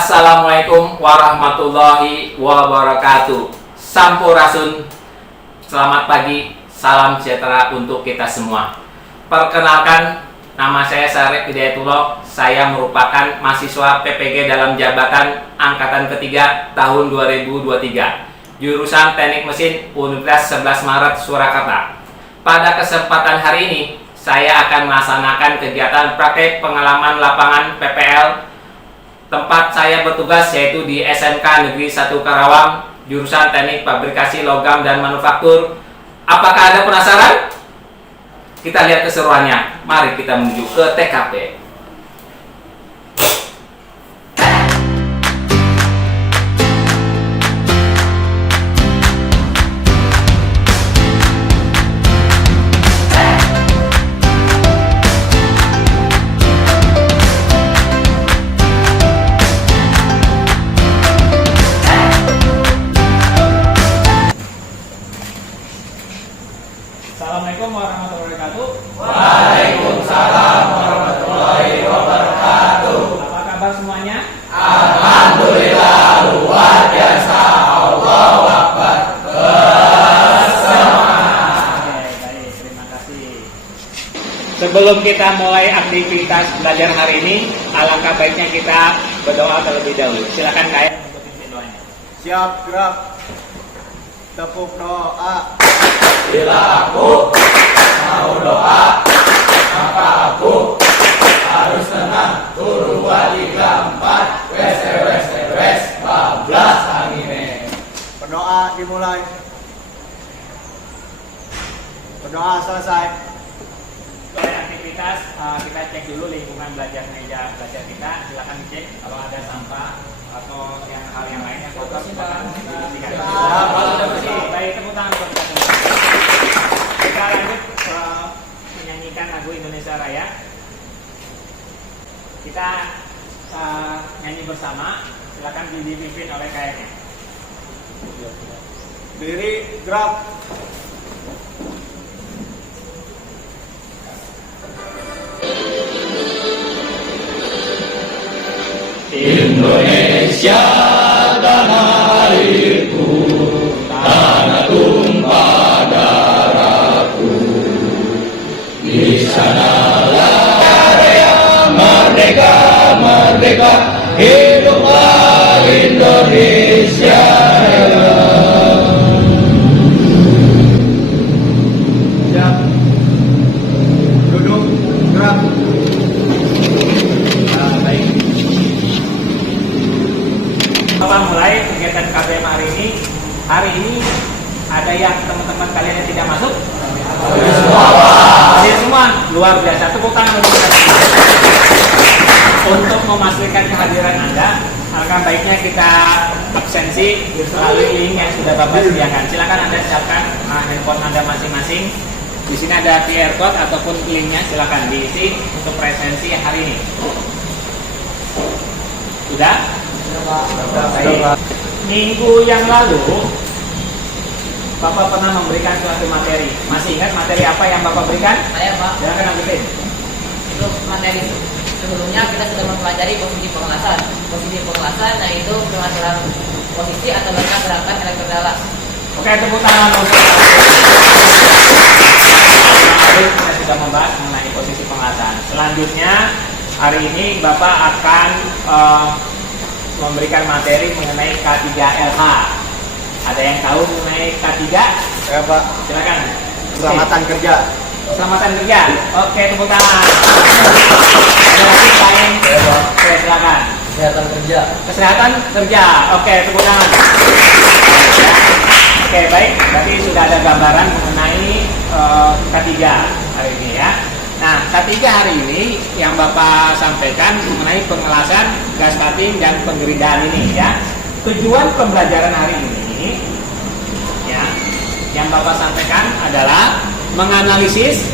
Assalamualaikum warahmatullahi wabarakatuh. Sampurasun, selamat pagi, salam sejahtera untuk kita semua. Perkenalkan, nama saya Syarif Hidayatullah. Saya merupakan mahasiswa PPG dalam jabatan Angkatan Ketiga tahun 2023, jurusan Teknik Mesin Universitas 11 Maret Surakarta. Pada kesempatan hari ini, saya akan melaksanakan kegiatan praktek pengalaman lapangan PPL tempat saya bertugas, yaitu di SMK Negeri 1 Karawang, jurusan Teknik Fabrikasi Logam dan Manufaktur. Apakah Anda penasaran? Kita lihat keseruannya. Mari kita menuju ke TKP. Assalamualaikum warahmatullahi wabarakatuh. Waalaikumsalam warahmatullahi wabarakatuh. Apa kabar semuanya? Alhamdulillah, luar biasa. Allahu Akbar. Baik, terima kasih. Sebelum kita mulai aktivitas belajar hari ini, alangkah baiknya kita berdoa terlebih dahulu. Silakan Kak untuk pimpin doanya. Siap gerak. Tepuk doa. Bila aku mau doa, maka aku harus tenang. Turu wali gampat, wes bablas angine. Berdoa dimulai. Berdoa selesai. Mulai aktivitas, kita cek dulu lingkungan belajar meja belajar kita. Silakan dicek kalau ada sampah atau hal yang lain yang kotor. Silakan dibersihkan. Baik, tepuk tangan untuk kita semua. Kita lanjut menyanyikan lagu Indonesia Raya. Kita nyanyi bersama. Silakan dipimpin oleh KM-nya. Diri gerak. Indonesia tanah airku, tanah tumpah darahku. Di sanalah area merdeka, merdeka, hiduplah Indonesia. Siap. Duduk. Gerak. Baik. Bapak mulai kegiatan KBM hari ini. Hari ini ada yang teman-teman kalian yang tidak masuk? Hadir semua, luar biasa. Tepuk tangan untuk mereka. Untuk memastikan kehadiran Anda, alangkah baiknya kita absensi melalui link yang sudah Bapak sediakan. Silakan Anda siapkan handphone Anda masing-masing. Di sini ada QR code ataupun linknya, silakan diisi untuk presensi hari ini. Sudah? Baik. Minggu yang lalu Bapak pernah memberikan suatu materi. Masih ingat materi apa yang Bapak berikan? Saya Pak, Silakan lanjutin. itu materi sebelumnya kita sudah mempelajari posisi pengelasan. Posisi pengelasan yaitu pengaturan posisi atau letak gerakan elektrodalas. Oke, tepuk tangan untuk kita sudah membahas mengenai posisi pengelasan. Selanjutnya hari ini Bapak akan memberikan materi mengenai K3LH. Ada yang tahu mengenai K3? Ya Pak. Silakan. Keselamatan kerja. Keselamatan kerja. Oke, tepuk tangan. Ada lagi lain? Oke, silakan. Kesehatan kerja. Kesehatan kerja. Oke, tepuk tangan. Oke, baik. Berarti sudah ada gambaran mengenai K3 hari ini ya. Nah, K3 hari ini yang Bapak sampaikan mengenai pengelasan, gas cutting, dan penggerindahan ini ya. Tujuan pembelajaran hari ini ya, yang Bapak sampaikan adalah menganalisis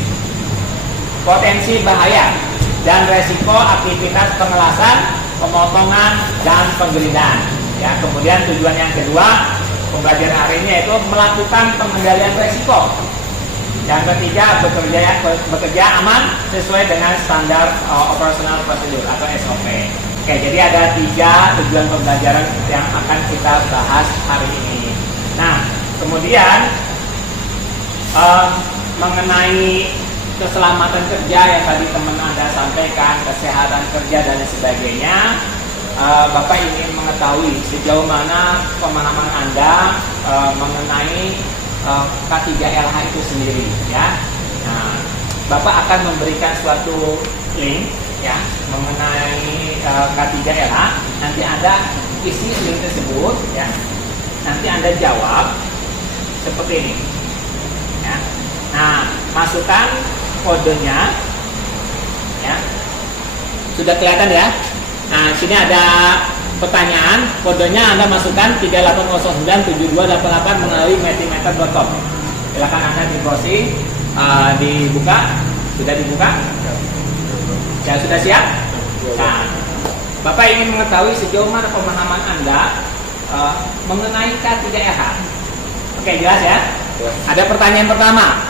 potensi bahaya dan resiko aktivitas pengelasan, pemotongan, dan penggerindahan. Ya, kemudian tujuan yang kedua pembelajaran hari ini yaitu melakukan pengendalian resiko. Yang ketiga, bekerja aman sesuai dengan standar operasional prosedur atau SOP. Oke, jadi ada 3 tujuan pembelajaran yang akan kita bahas hari ini. Nah, kemudian mengenai keselamatan kerja yang tadi teman Anda sampaikan, kesehatan kerja dan sebagainya, Bapak ingin mengetahui sejauh mana pemahaman Anda mengenai K3LH itu sendiri, ya. Nah, Bapak akan memberikan suatu link, ya, mengenai K3LH. Nanti Anda isi link tersebut, ya. Nanti Anda jawab seperti ini, ya. Nah, masukkan kodenya, ya. Sudah kelihatan ya? Nah, sini ada pertanyaan, kodenya Anda masukkan 38097288 melalui metimeter.com. Silakan Anda di browsing, dibuka, sudah dibuka? Ya, sudah siap? Nah, Bapak ingin mengetahui sejauh mana pemahaman Anda mengenai K3LH. Oke, jelas ya? Ada pertanyaan pertama.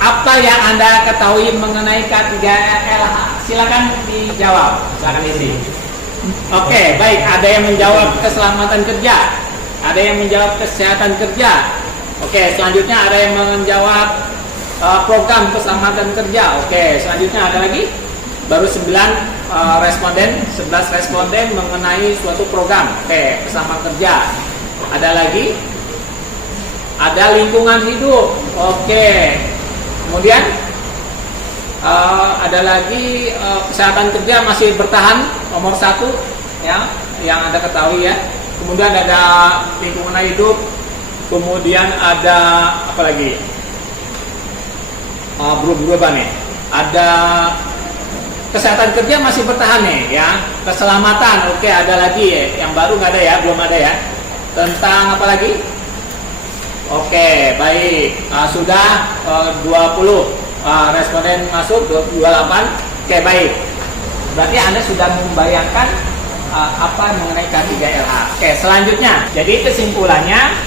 Apa yang Anda ketahui mengenai K3LH? Silakan dijawab, silakan isi. Oke, baik. Ada yang menjawab keselamatan kerja, ada yang menjawab kesehatan kerja. Oke, selanjutnya ada yang menjawab program keselamatan kerja. Oke, selanjutnya ada lagi. Baru 9 responden, 11 responden mengenai suatu program. Oke, keselamatan kerja. Ada lagi. Ada lingkungan hidup. Oke. Kemudian ada lagi kesehatan kerja masih bertahan nomor 1, ya, yang Anda ketahui ya. Kemudian ada lingkungan hidup. Kemudian ada apa lagi? Berubah nih. Ada kesehatan kerja masih bertahan nih, ya. Keselamatan, oke, ada lagi ya. Yang baru nggak ada ya, belum ada ya. Tentang apa lagi? Oke, baik. Sudah 20 responden masuk, 28. Oke, baik. Berarti Anda sudah membayangkan apa mengenai K3LH. Oke, selanjutnya. Jadi kesimpulannya,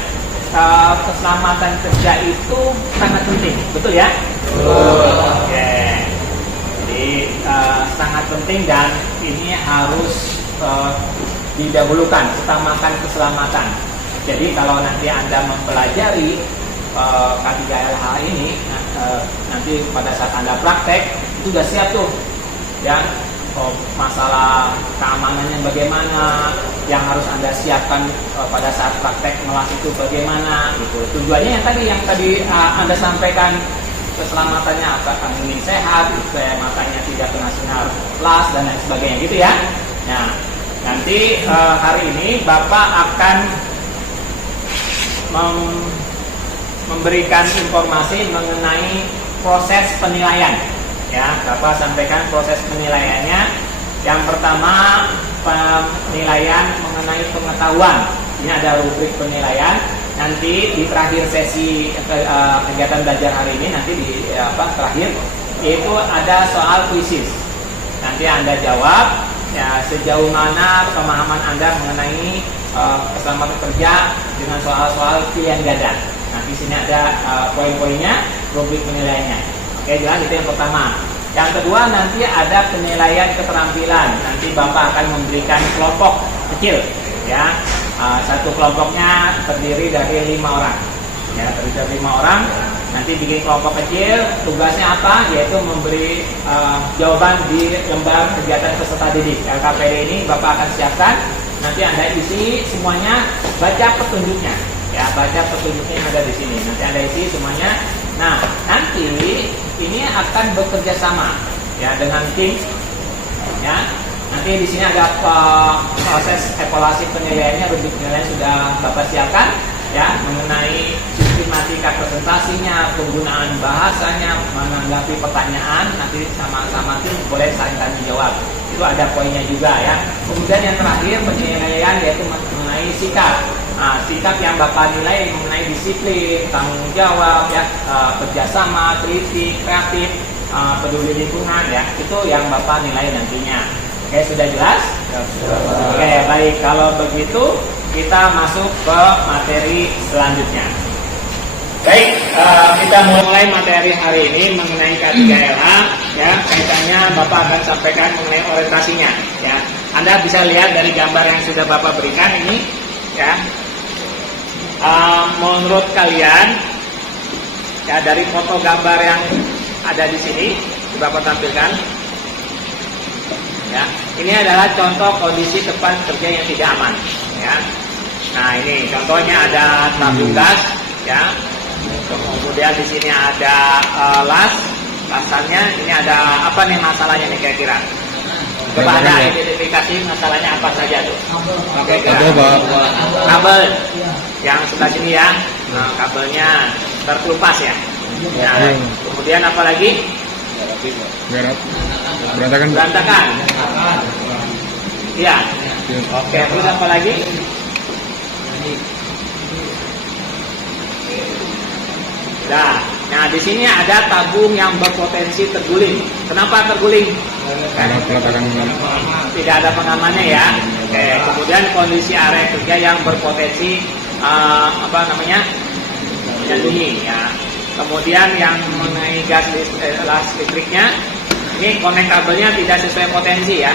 keselamatan kerja itu sangat penting, betul ya? Oke. Jadi sangat penting dan ini harus didahulukan, utamakan keselamatan. Jadi kalau nanti Anda mempelajari K3LH ini, nanti pada saat Anda praktek itu sudah siap tuh, ya. Masalah keamanannya bagaimana, yang harus Anda siapkan pada saat praktek melas itu bagaimana, gitu. Tujuannya yang tadi Anda sampaikan, keselamatannya apakah ingin sehat, supaya matanya tidak kena sinar las dan lain sebagainya, gitu ya. Nah, nanti hari ini Bapak akan memberikan informasi mengenai proses penilaian, ya. Bapak sampaikan proses penilaiannya. Yang pertama, penilaian mengenai pengetahuan. Ini ada rubrik penilaian. Nanti di terakhir sesi kegiatan belajar hari ini, nanti di terakhir itu ada soal kuisis. Nanti Anda jawab, ya, sejauh mana pemahaman Anda mengenai keselamatan kerja dengan soal-soal pilihan ganda. Nanti sini ada poin-poinnya, rubrik penilaiannya. Oke, jelas, itu yang pertama. Yang kedua, nanti ada penilaian keterampilan. Nanti Bapak akan memberikan kelompok kecil, ya. Satu kelompoknya terdiri dari 5 orang, ya, terdiri dari 5 orang. Nanti bikin kelompok kecil. Tugasnya apa? Yaitu memberi jawaban di lembar kegiatan peserta didik LKPD ini. Bapak akan siapkan. Nanti Anda isi semuanya, baca petunjuknya, ya, baca petunjuknya yang ada di sini. Nanti Anda isi semuanya. Nah, nanti ini akan bekerja sama, ya, dengan tim, ya. Nanti di sini ada proses evaluasi penilaiannya, rubrik penilaian sudah Bapak siapkan, ya, mengenai sistematika presentasinya, penggunaan bahasanya, menanggapi pertanyaan. Nanti sama-sama tim boleh saling tanya jawab. Itu ada poinnya juga, ya. Kemudian yang terakhir penilaian yaitu mengenai sikap. Nah, sikap yang Bapak nilai mengenai disiplin, tanggung jawab, ya, kerjasama, kritik, kreatif, peduli lingkungan, ya. Itu yang Bapak nilai nantinya. Oke, sudah jelas? Oke, baik. Kalau begitu kita masuk ke materi selanjutnya. Baik, kita mulai materi hari ini mengenai K3LH, ya. Kaitannya Bapak akan sampaikan mengenai orientasinya, ya. Anda bisa lihat dari gambar yang sudah Bapak berikan ini, ya. Menurut kalian, ya dari foto gambar yang ada di sini, Bapak tampilkan, ya. Ini adalah contoh kondisi tempat kerja yang tidak aman, ya. Nah ini contohnya ada tabung gas, ya. Kemudian di sini ada lasannya. Ini ada apa nih masalahnya nih kira-kira? Coba ada identifikasi masalahnya apa saja tuh? Oke, kabel yang sebelah sini ya. Nah, kabelnya terkelupas ya. Nah, kemudian apa lagi? Berantakan. Iya. Oke, terus apa lagi? Nah di sini ada tabung yang berpotensi terguling. Kenapa terguling? Tidak ada pengamannya ya. Oke, kemudian kondisi area kerja yang berpotensi menyandungi ya. Kemudian yang mengenai las listriknya, ini konek kabelnya tidak sesuai potensi ya.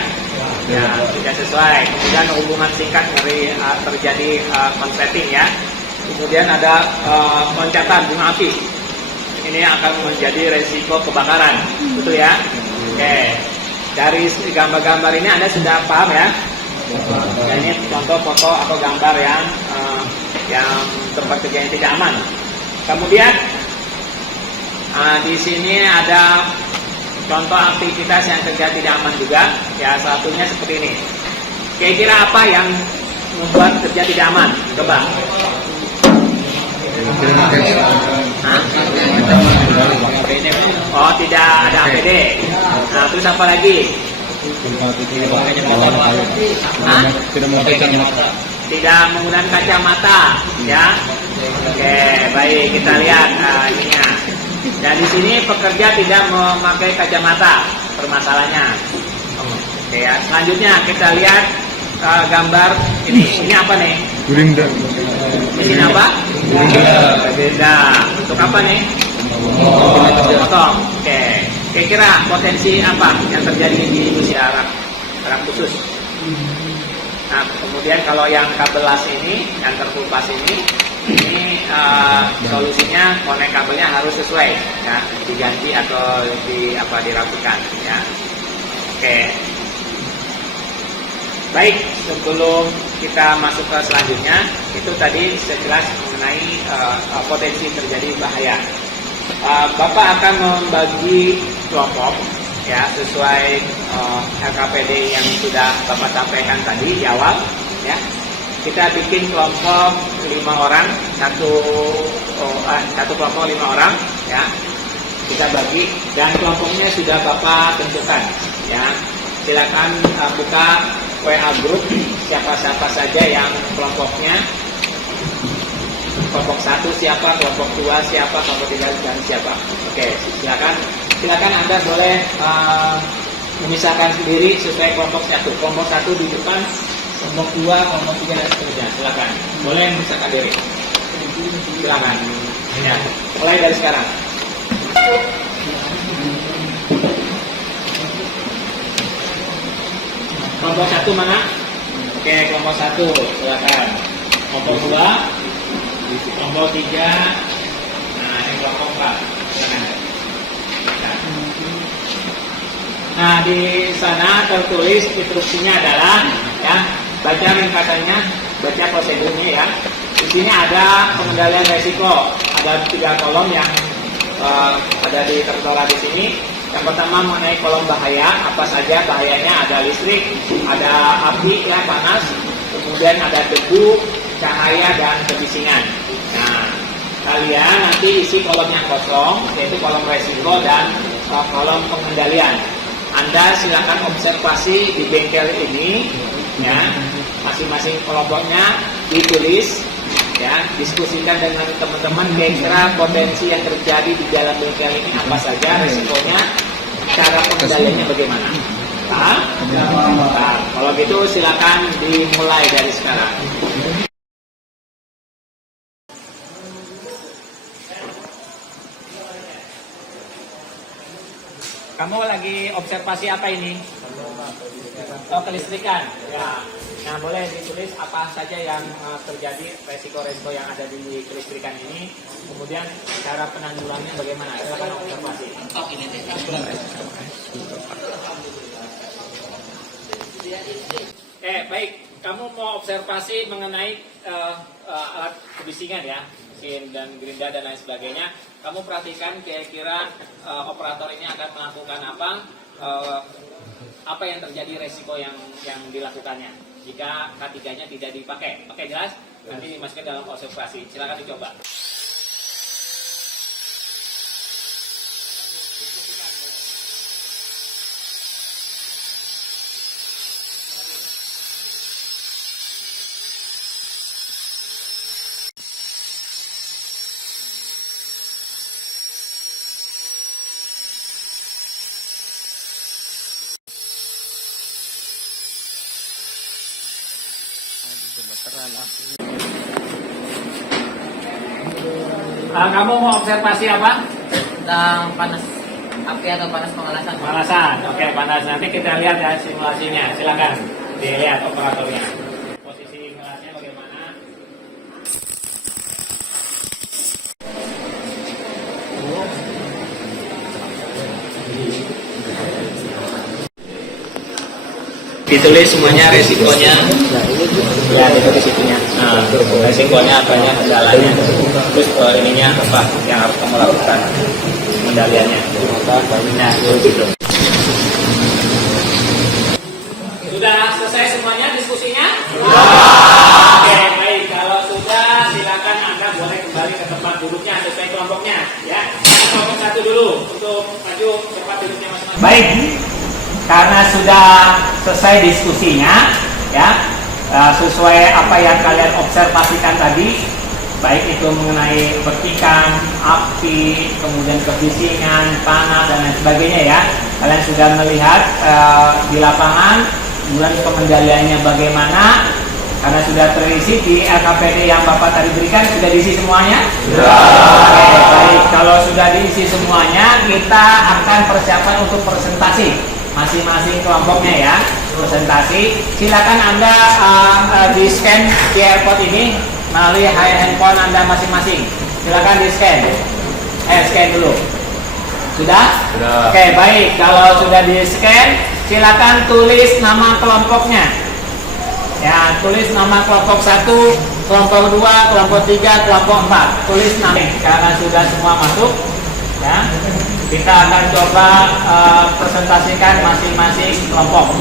Ya, tidak sesuai. Kemudian hubungan singkat terjadi konsleting ya. Kemudian ada loncatan bunga api. Ini akan menjadi resiko kebakaran, betul ya? Oke. Dari gambar-gambar ini Anda sudah paham ya? Ya, ini contoh foto atau gambar yang tempat kerja yang tidak aman. Kemudian di sini ada contoh aktivitas yang kerja tidak aman juga. Ya, satunya seperti ini. Kira-kira apa yang membuat kerja tidak aman? Coba. Oh, tidak ada APD. Nah, terus apa lagi? Tidak menggunakan kacamata, ya. Oke, baik, kita lihat ininya. Dan di sini pekerja tidak memakai kacamata, permasalahannya. Oke, ya. Selanjutnya kita lihat gambar ini. Ini apa nih? Mesin apa? Beda. Untuk apa nih? Potong. Oke. Kira-kira potensi apa yang terjadi di Indonesia Arab khusus? Nah, kemudian kalau yang kabel las ini, yang terkelupas ini solusinya konek kabelnya harus sesuai, ya, diganti atau dirapikan, ya. Oke. Baik, sebelum kita masuk ke selanjutnya, itu tadi sejelas mengenai potensi terjadi bahaya. Bapak akan membagi kelompok ya sesuai LKPD yang sudah Bapak sampaikan tadi di awal ya. Kita bikin kelompok 5 orang, satu kelompok 5 orang ya. Kita bagi dan kelompoknya sudah Bapak tentukan ya. Silakan buka WA group siapa-siapa saja yang kelompoknya. Kelompok 1 siapa, kelompok 2 siapa, kelompok 3 dan siapa. Oke, silakan Anda boleh memisahkan sendiri sesuai kelompok 1. Kelompok 1 di depan, kelompok 2, kelompok 3 dan seterusnya. Silakan, boleh memisahkan diri. Silakan. Ya, mulai dari sekarang. Kelompok 1 mana? Oke, kelompok 1 silakan. Kelompok 2, kelompok 3, nah ini kelompok 4. Silakan. Nah, di sana tertulis instruksinya adalah ya, baca ringkasannya, baca prosedurnya ya. Di sini ada pengendalian resiko, ada 3 kolom yang ada di tertera di sini. Yang pertama mengenai kolom bahaya, apa saja bahayanya, ada listrik, ada api ya panas, kemudian ada debu, cahaya dan kebisingan. Nah, kalian nanti isi kolom yang kosong, yaitu kolom resiko dan kolom pengendalian. Anda silakan observasi di bengkel ini, ya, masing-masing kelompoknya ditulis, ya, diskusikan dengan teman-teman kira-kira potensi yang terjadi di dalam bengkel ini apa saja, resikonya, cara pengendaliannya bagaimana. Nah, kalau gitu silakan dimulai dari sekarang. Kamu lagi observasi apa ini? Oh, kelistrikan. Ya. Nah, boleh ditulis apa saja yang terjadi, resiko-resiko yang ada di kelistrikan ini. Kemudian cara penanggulangannya bagaimana? Silakan observasi. Baik. Kamu mau observasi mengenai alat kebisingan ya, mesin dan gerinda dan lain sebagainya. Kamu perhatikan kira-kira operator ini akan melakukan apa yang terjadi, resiko yang dilakukannya jika K3-nya tidak dipakai. Oke, jelas? Nanti dimasukkan dalam observasi. Silakan dicoba. Kamu mau observasi apa? Tentang panas api atau panas pengelasan. Pemanasan. Oke, panas. Nanti kita lihat ya simulasinya. Silakan dilihat operatornya. Posisi gelasnya bagaimana? Ditulis semuanya resikonya. Ya, ditulis itunya. Nah, resikonya apanya, jalannya. Terus ininya apa yang harus kamu lakukan, pengendaliannya. Nah, gitu. Sudah selesai semuanya diskusinya? Oke, baik. Kalau sudah, silakan Anda boleh kembali ke tempat duduknya sesuai kelompoknya. Ya, kelompok satu dulu untuk maju ke tempat duduknya masing-masing. Baik. Karena sudah selesai diskusinya, ya, sesuai apa yang kalian observasikan tadi, baik itu mengenai percikan, api, kemudian kebisingan, panas dan lain sebagainya ya. Kalian sudah melihat di lapangan, kemudian pengendaliannya bagaimana, karena sudah terisi di LKPD yang Bapak tadi berikan, sudah diisi semuanya? Ya. Oke, baik. Kalau sudah diisi semuanya, kita akan persiapan untuk presentasi masing-masing kelompoknya ya, presentasi. Silakan Anda di scan QR code ini melalui handphone Anda masing-masing. Silakan di scan. Scan dulu. Sudah? Sudah. Oke, baik. Kalau sudah di scan, silakan tulis nama kelompoknya. Ya, tulis nama kelompok 1, kelompok 2, kelompok 3, kelompok 4. Tulis nama karena sudah semua masuk. Ya. Kita akan coba presentasikan masing-masing kelompok.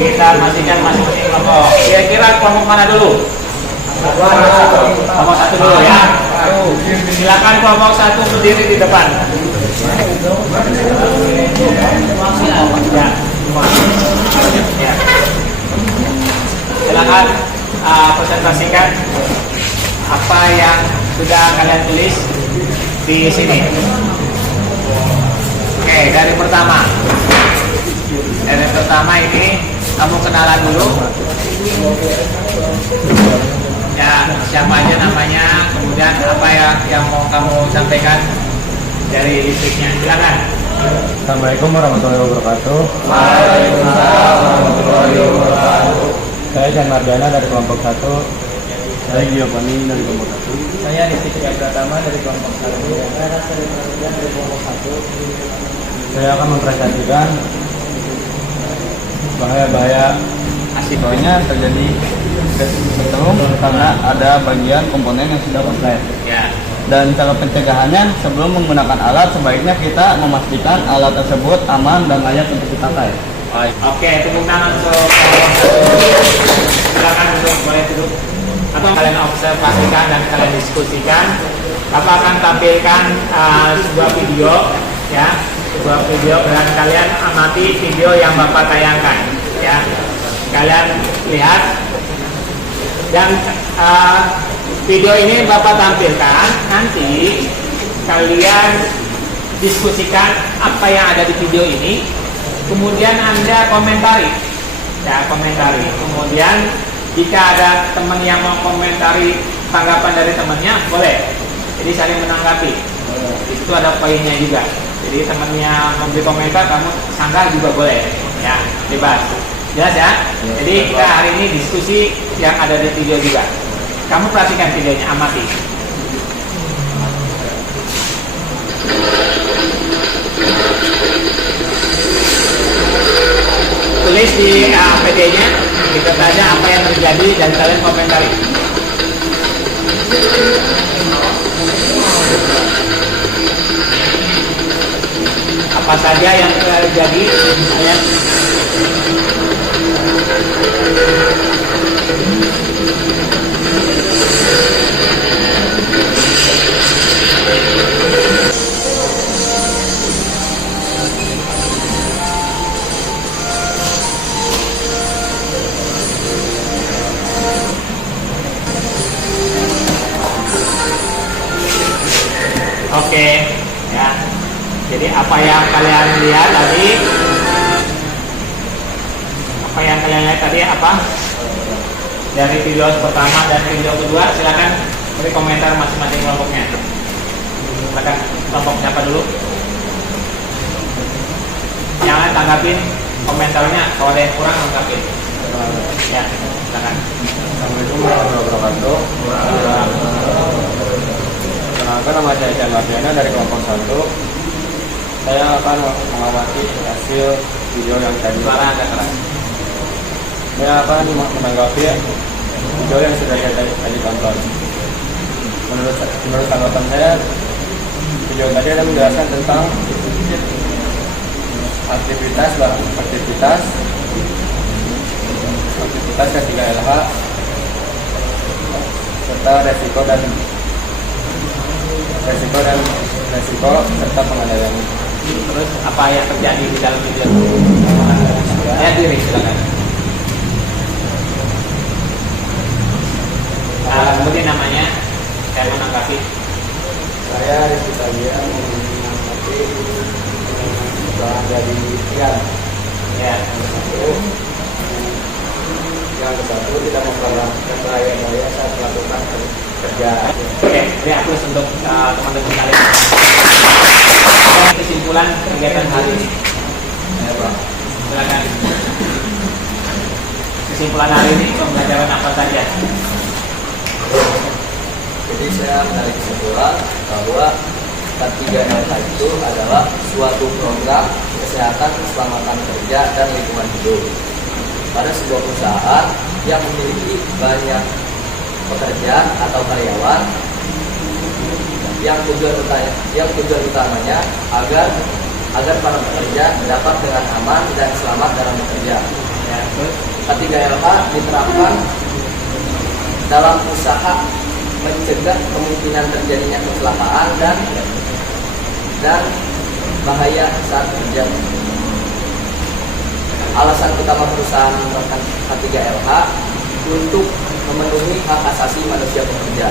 Kita masingkan masing-masing kelompok. Kira-kira kelompok mana dulu? Kelompok 1 dulu ya. Silakan kelompok 1 berdiri di depan. Ya. Silakan presentasikan apa yang sudah kalian tulis di sini. Oke, dari pertama. Dari pertama ini kamu kenalan dulu. Ya, siapa aja namanya, kemudian apa yang mau kamu sampaikan dari listriknya. Silakan. Assalamualaikum warahmatullahi wabarakatuh. Waalaikumsalam warahmatullahi wabarakatuh. Saya Jan Mardana dari kelompok 1. Saya Giovanni dari kelompok 1. Saya Rizky Cika Pratama dari kelompok 1. Saya Seri Pratama dari kelompok 1. Saya akan mempresentasikan bahaya-bahaya asibnya terjadi kesetrum karena ada bagian komponen yang sudah korslet. Ya. Dan cara pencegahannya, sebelum menggunakan alat sebaiknya kita memastikan alat tersebut aman dan layak untuk dipakai. Oke, tepuk tangan untuk kelompok 1. Silakan untuk boleh duduk. Atau kalian observasikan dan kalian diskusikan. Bapak akan tampilkan sebuah video, ya, sebuah video dan kalian amati video yang Bapak tayangkan, ya. Kalian lihat dan video ini Bapak tampilkan. Nanti kalian diskusikan apa yang ada di video ini. Kemudian Anda komentari, ya, komentari. Kemudian jika ada teman yang mau komentari tanggapan dari temannya, boleh. Jadi saling menanggapi. Itu ada poinnya juga. Jadi temennya memberi komentar, kamu sanggah juga boleh, ya, bebas. Jelas ya? Jadi kita hari ini diskusi yang ada di video juga. Kamu perhatikan videonya, amati. Tulis di PD-nya, kita tanya apa yang terjadi dan kalian komentari. Apa saja yang terjadi, kalian oke, ya. Jadi apa yang kalian lihat tadi, apa dari video pertama dan video kedua, silakan beri komentar masing-masing kelompoknya. Silakan kelompok siapa dulu? Jangan tanggapin komentarnya, kalau ada yang kurang tanggapin. Ya, silakan. Assalamualaikum warahmatullahi wabarakatuh. Perkenalkan, nama saya Jan Mardiana dari kelompok 1. Saya akan mengamati hasil video yang tadi. Suara agak keras. Saya akan menanggapi video yang sudah saya tadi tonton. Menurut tanggapan saya, video tadi ada menjelaskan tentang aktivitas K3LH serta resiko serta pengendaliannya. Terus apa yang terjadi di dalam video? Lihat diri, silakan. Sebutin namanya, saya menanggapi. Saya Rizky Tagian menanggapi bahan dari Ian. Ya, Yang ke-1 tidak memperlakukan bahaya saat melakukan kerja. oke. Ini aku untuk teman-teman kalian. Ini kesimpulan kegiatan hari ini. Ya, Pak. Silakan. Kesimpulan hari ini pembelajaran apa saja? Jadi saya menarik kesimpulan bahwa K3LH itu adalah suatu program kesehatan, keselamatan kerja, dan lingkungan hidup pada sebuah perusahaan yang memiliki banyak pekerja atau karyawan yang tujuan utamanya agar para pekerja dapat dengan aman dan selamat dalam bekerja. Ya, terus K3LH diterapkan dalam usaha mencegah kemungkinan terjadinya kecelakaan dan bahaya saat kerja. Alasan utama perusahaan menerapkan K3LH untuk memenuhi hak asasi manusia pekerja,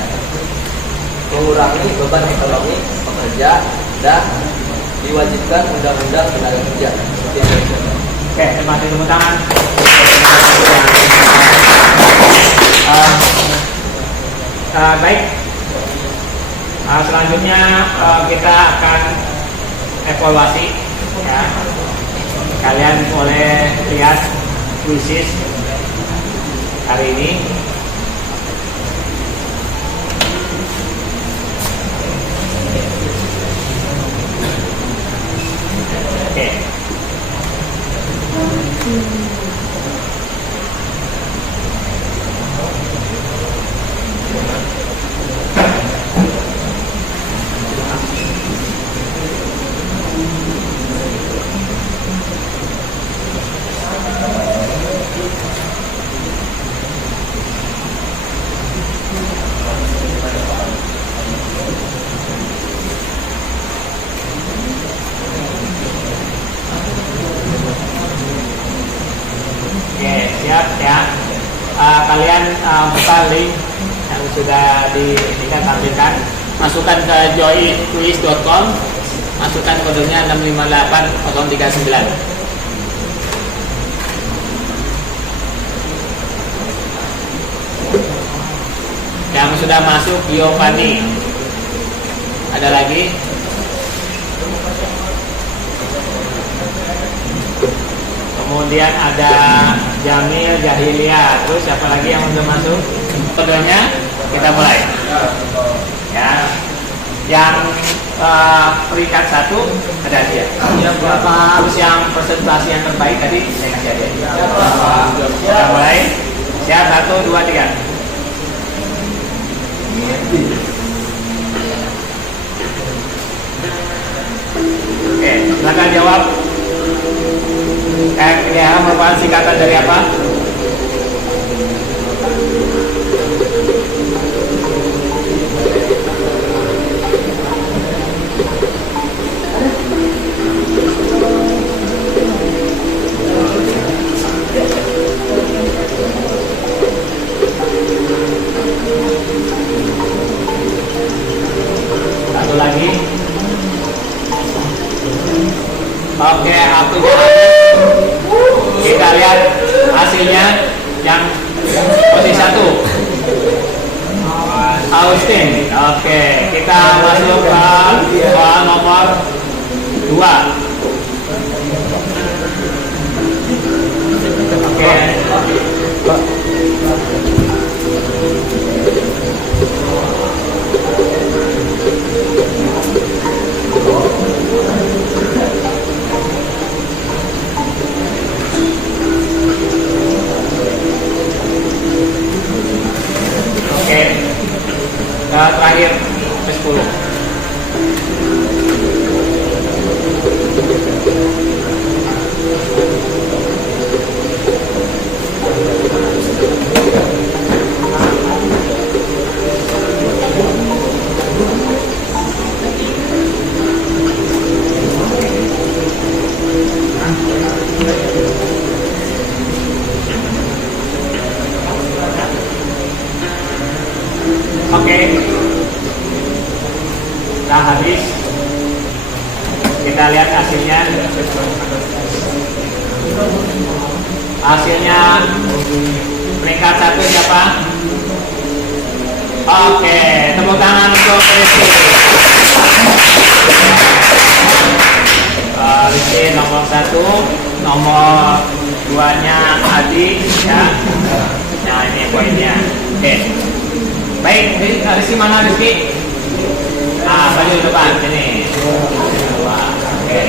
mengurangi beban ekonomi pekerja, dan diwajibkan undang-undang tenaga kerja. Seperti yang saya katakan. oke, terima kasih, tepuk tangan. Baik. Selanjutnya kita akan evaluasi. Ya. Kalian boleh lihat kuisis hari ini. Oke. Oke, siap ya. Kalian buka link yang sudah ditampilkan, masukkan ke joyquiz.com, masukkan kodenya 658039. Yang sudah masuk Giovanni. Ada lagi? kemudian ada Jamil, Jahilia, terus siapa lagi yang udah masuk? Keduanya kita mulai. Ya, yang peringkat 1 ada dia. Terus yang presentasi yang terbaik tadi saya kasih dia. Kita mulai. Siap, 1, 2, 3. Oke, silakan jawab. KPDH merupakan singkatan dari apa? Satu lagi. Oke, waktunya habis. Kita lihat hasilnya yang posisi 1. Austin. Oke, kita masuk ke soal nomor 2. Oke. Oke, terakhir ke-10. Oke, nah habis. Kita lihat hasilnya. Hasilnya peringkat 1 siapa? Oke, tepuk tangan untuk Rizky. Rizky nomor 1, nomor 2-nya Adi, ya. Nah ini poinnya. Oke. Baik, Rizky mana Rizky? Ah, baju di depan sini. Oke.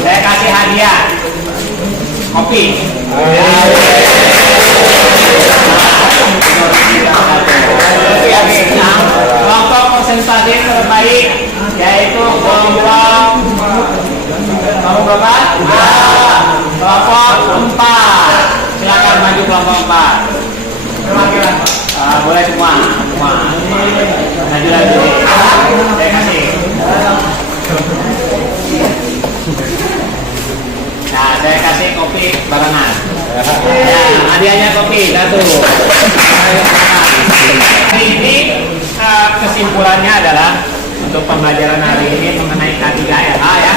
Saya kasih hadiah kopi. Kelompok presentasi terbaik yaitu kelompok berapa? Kelompok 4. Silakan maju kelompok 4. Boleh semua. Maju lagi. Saya kasih. Nah, saya kasih kopi barengan. Ya, hadiahnya kopi 1. Hari ini kesimpulannya adalah untuk pembelajaran hari ini mengenai K3LH ya.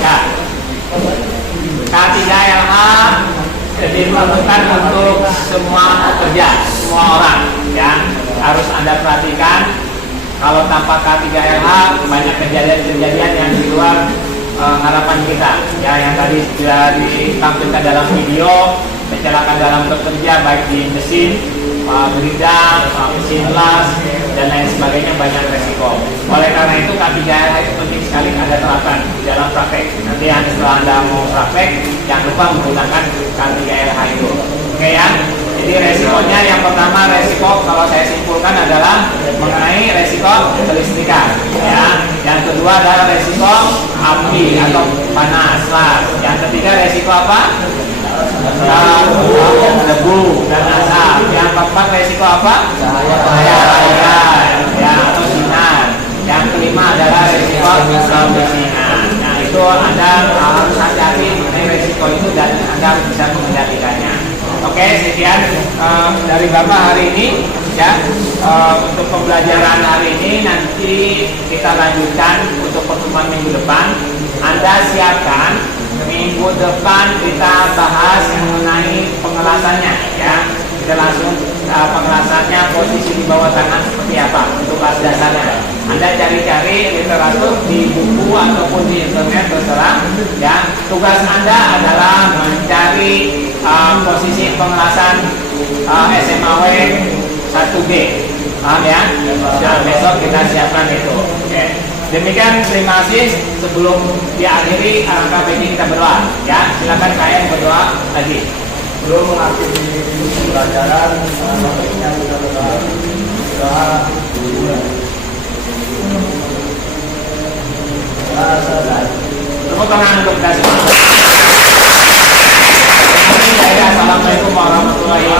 Ya. K3LH diperlukan untuk semua pekerja, semua orang ya. Harus Anda perhatikan, kalau tanpa K3LH banyak kejadian-kejadian yang di luar harapan kita ya, yang tadi sudah ditampilkan dalam video. Kecelakaan dalam bekerja baik di mesin, bidang, mesin las, dan lain sebagainya, banyak resiko. Oleh karena itu K3LH itu penting sekali Anda terapkan di dalam praktek. Nanti setelah Anda mau praktek, jangan lupa menggunakan K3LH itu. Oke ya. Jadi resikonya yang pertama, resiko kalau saya simpulkan adalah mengenai resiko kelistrikan ya. Yang kedua adalah resiko api atau panas las. Yang ketiga resiko apa? Debu dan asap. Yang keempat resiko apa? Cahaya ya, atau sinar. Yang kelima adalah resiko kemiskinan. Nah itu Anda harus hati-hati mengenai resiko itu dan Anda bisa mengendalikannya. Oke, sekian dari Bapak hari ini ya. Untuk pembelajaran hari ini nanti kita lanjutkan untuk pertemuan minggu depan. Anda siapkan minggu depan kita bahas mengenai pengelasannya ya. Kita langsung pengelasannya posisi di bawah tangan seperti apa untuk kelas dasarnya. Anda cari-cari literatur di buku ataupun di internet terserah. Ya, tugas Anda adalah mencari posisi pengelasan SMAW 1G. Paham ya? Nah, besok kita siapkan itu. Oke. Demikian, terima kasih. Sebelum diakhiri, alangkah baiknya kita berdoa. Ya, silakan kalian berdoa lagi. Belum mengakhiri pelajaran, baiknya kita berdoa. Tepuk tangan untuk kita semua. Assalamualaikum warahmatullahi wabarakatuh.